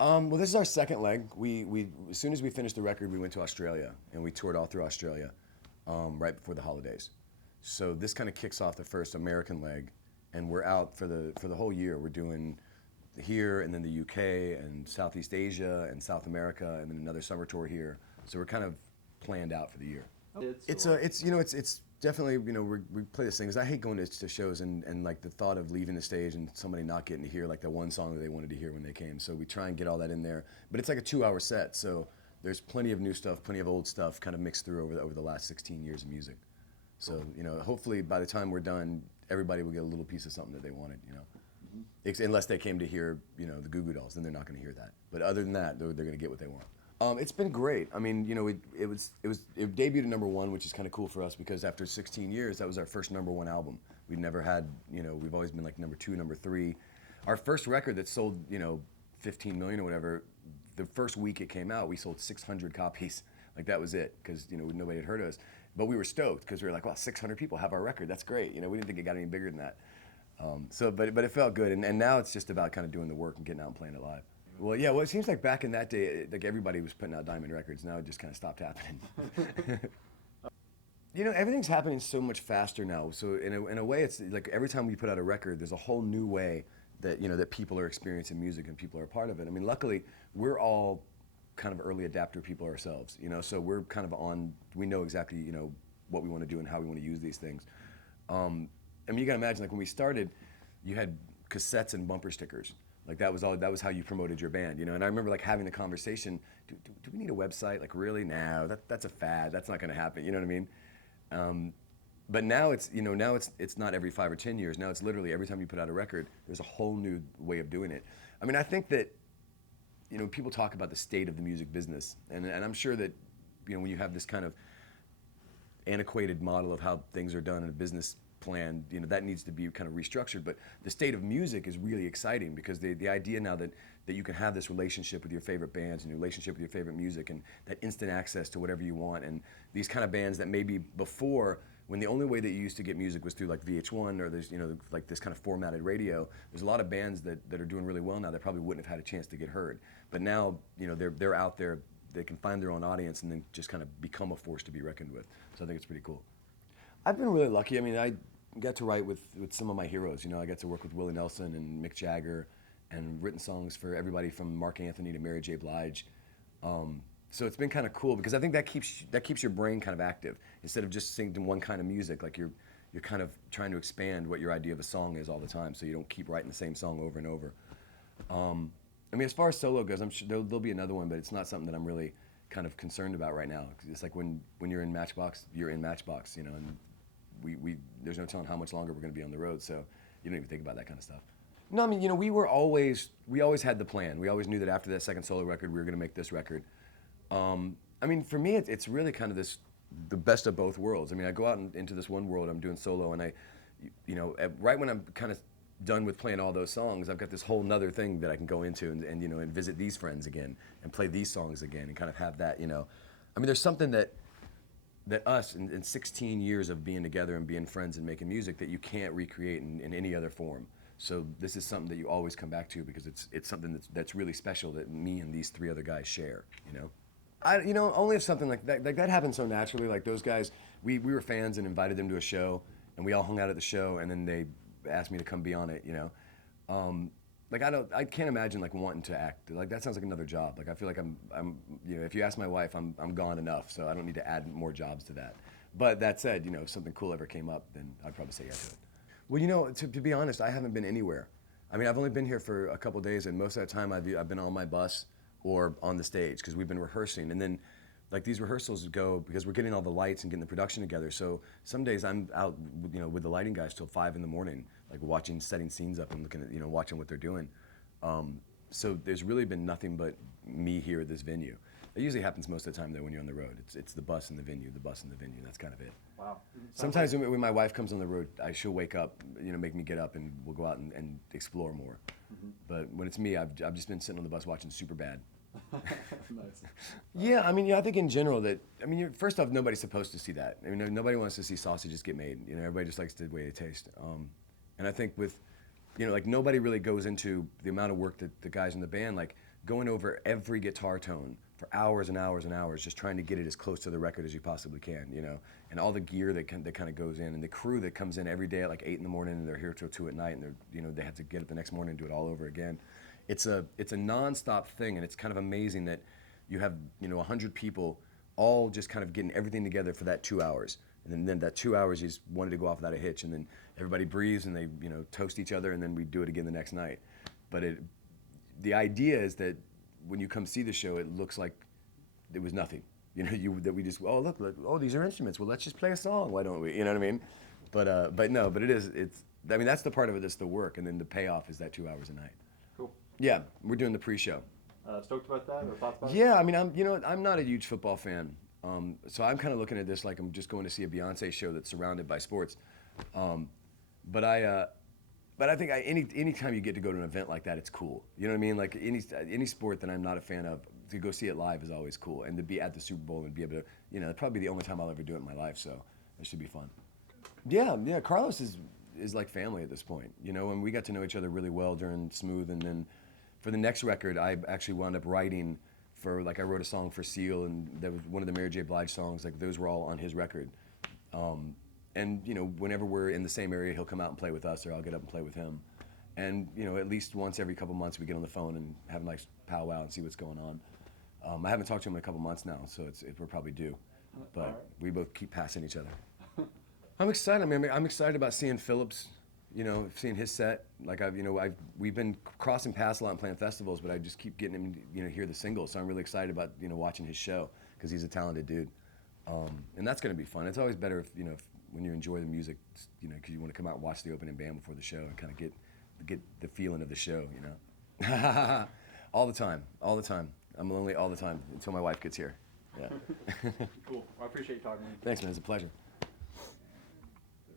Well, this is our second leg. We as soon as we finished the record, we went to Australia and we toured all through Australia, right before the holidays. So this kind of kicks off the first American leg, and we're out for the whole year. We're doing here and then the UK and Southeast Asia and South America and then another summer tour here. So we're kind of planned out for the year. It's it's definitely we play this thing because I hate going to shows and like the thought of leaving the stage and somebody not getting to hear like the one song that they wanted to hear when they came. So we try and get all that in there, but it's like a 2 hour set. So there's plenty of new stuff, plenty of old stuff, kind of mixed through over the last 16 years of music. So hopefully by the time we're done, everybody will get a little piece of something that they wanted. Unless they came to hear the Goo Goo Dolls, then they're not going to hear that. But other than that, they're going to get what they want. It's been great. I mean, it debuted at #1, which is kind of cool for us because after 16 years, that was our first #1 album. We've never had, we've always been like #2, #3. Our first record that sold, 15 million or whatever, the first week it came out, we sold 600 copies. Like that was it because nobody had heard of us. But we were stoked because we were like, wow, 600 people have our record. That's great. We didn't think it got any bigger than that. But it felt good, and now it's just about kind of doing the work and getting out and playing it live. Well, yeah. Well, it seems like back in that day, like everybody was putting out Diamond Records. Now it just kind of stopped happening. Everything's happening so much faster now. So in a way, it's like every time we put out a record, there's a whole new way that that people are experiencing music and people are a part of it. I mean, luckily, we're all kind of early adapter people ourselves. So we're kind of on. We know exactly what we want to do and how we want to use these things. I mean, you gotta imagine, like when we started, you had cassettes and bumper stickers. Like that was all. That was how you promoted your band, And I remember like having the conversation. Do we need a website? Like really? No, that's a fad. That's not gonna happen. You know what I mean? But now it's not every 5 or 10 years. Now it's literally every time you put out a record, there's a whole new way of doing it. I mean, I think that people talk about the state of the music business, and I'm sure that when you have this kind of antiquated model of how things are done in a business plan, that needs to be kind of restructured. But the state of music is really exciting because the idea now that you can have this relationship with your favorite bands and relationship with your favorite music and that instant access to whatever you want, and these kind of bands that maybe before, when the only way that you used to get music was through like VH1 or there's like this kind of formatted radio, there's a lot of bands that are doing really well now that probably wouldn't have had a chance to get heard. But now they're out there, they can find their own audience and then just kind of become a force to be reckoned with. So I think it's pretty cool. I've been really lucky. I mean, I got to write with some of my heroes. I got to work with Willie Nelson and Mick Jagger, and written songs for everybody from Mark Anthony to Mary J. Blige. So it's been kind of cool because I think that keeps your brain kind of active instead of just singing one kind of music. Like you're kind of trying to expand what your idea of a song is all the time, so you don't keep writing the same song over and over. I mean, as far as solo goes, I'm sure there'll be another one, but it's not something that I'm really kind of concerned about right now. It's like when you're in Matchbox, you're in Matchbox, and we there's no telling how much longer we're going to be on the road, so you don't even think about that kind of stuff. No, I mean, we always had the plan. We always knew that after that second solo record, we were going to make this record. I mean, for me, it's really kind of the best of both worlds. I mean, I go out into this one world, I'm doing solo, and right when I'm kind of done with playing all those songs, I've got this whole nother thing that I can go into and visit these friends again and play these songs again and kind of have that, I mean, there's something that us in 16 years of being together and being friends and making music that you can't recreate in any other form. So this is something that you always come back to because it's something that's really special that me and these three other guys share, only if something like that happened so naturally. Like those guys, we were fans and invited them to a show, and we all hung out at the show, and then they asked me to come be on it, Like I can't imagine like wanting to act. Like that sounds like another job. Like I feel like I'm if you ask my wife, I'm gone enough, so I don't need to add more jobs to that. But that said, if something cool ever came up, then I'd probably say yes to it. Well, to be honest, I haven't been anywhere. I mean, I've only been here for a couple days, and most of that time I've been on my bus or on the stage because we've been rehearsing, and then like these rehearsals go because we're getting all the lights and getting the production together. So some days I'm out, with the lighting guys till 5 in the morning, like setting scenes up and looking at, watching what they're doing. So there's really been nothing but me here at this venue. It usually happens most of the time though when you're on the road. It's the bus and the venue, the bus and the venue. That's kind of it. Wow. Sometimes when my wife comes on the road, she'll wake up, make me get up, and we'll go out and explore more. Mm-hmm. But when it's me, I've just been sitting on the bus watching Superbad. Nice. Yeah, I mean, I think in general first off, nobody's supposed to see that. I mean, nobody wants to see sausages get made. Everybody just likes the way they taste. And I think with, like nobody really goes into the amount of work that the guys in the band, like going over every guitar tone for hours and hours and hours, just trying to get it as close to the record as you possibly can, you know, and all the gear that kind of goes in, and the crew that comes in every day at like 8 in the morning, and they're here till 2 at night, and they're, you know, they have to get up the next morning and do it all over again. It's a nonstop thing, and it's kind of amazing that you have, you know, 100 people all just kind of getting everything together for that 2 hours. And then that 2 hours, you just wanted to go off without a hitch, and then everybody breathes and they, you know, toast each other, and then we do it again the next night. But the idea is that when you come see the show, it looks like it was nothing. You know, that we just, oh look, oh, these are instruments. Well, let's just play a song. Why don't we? You know what I mean? But no, but it's. I mean, that's the part of it that's the work, and then the payoff is that 2 hours a night. Cool. Yeah, we're doing the pre-show. Stoked about that, or thoughts about it? Yeah, I mean, I'm not a huge football fan, so I'm kind of looking at this like I'm just going to see a Beyonce show that's surrounded by sports. But I think any time you get to go to an event like that, it's cool. You know what I mean? Like any sport that I'm not a fan of, to go see it live is always cool. And to be at the Super Bowl and be able to, you know, that'd probably be the only time I'll ever do it in my life. So it should be fun. Yeah. Carlos is like family at this point. You know, and we got to know each other really well during Smooth, and then for the next record, I actually wound up writing for, like, I wrote a song for Seal, and that was one of the Mary J. Blige songs. Like, those were all on his record. And, you know, whenever we're in the same area, he'll come out and play with us, or I'll get up and play with him. And, you know, at least once every couple months, we get on the phone and have a nice powwow and see what's going on. I haven't talked to him in a couple months now, so we're probably due. But right. we both keep passing each other. I'm excited. I mean, I'm excited about seeing Phillips, you know, seeing his set. Like, we've been crossing paths a lot and playing festivals, but I just keep getting him, you know, hear the singles. So I'm really excited about, you know, watching his show, because he's a talented dude. And that's going to be fun. It's always better if, you know, when you enjoy the music, you know, because you want to come out and watch the opening band before the show and kind of get the feeling of the show, you know. All the time. I'm lonely all the time until my wife gets here. Yeah. Cool. Well, I appreciate you talking to me. Thanks, man. It's a pleasure.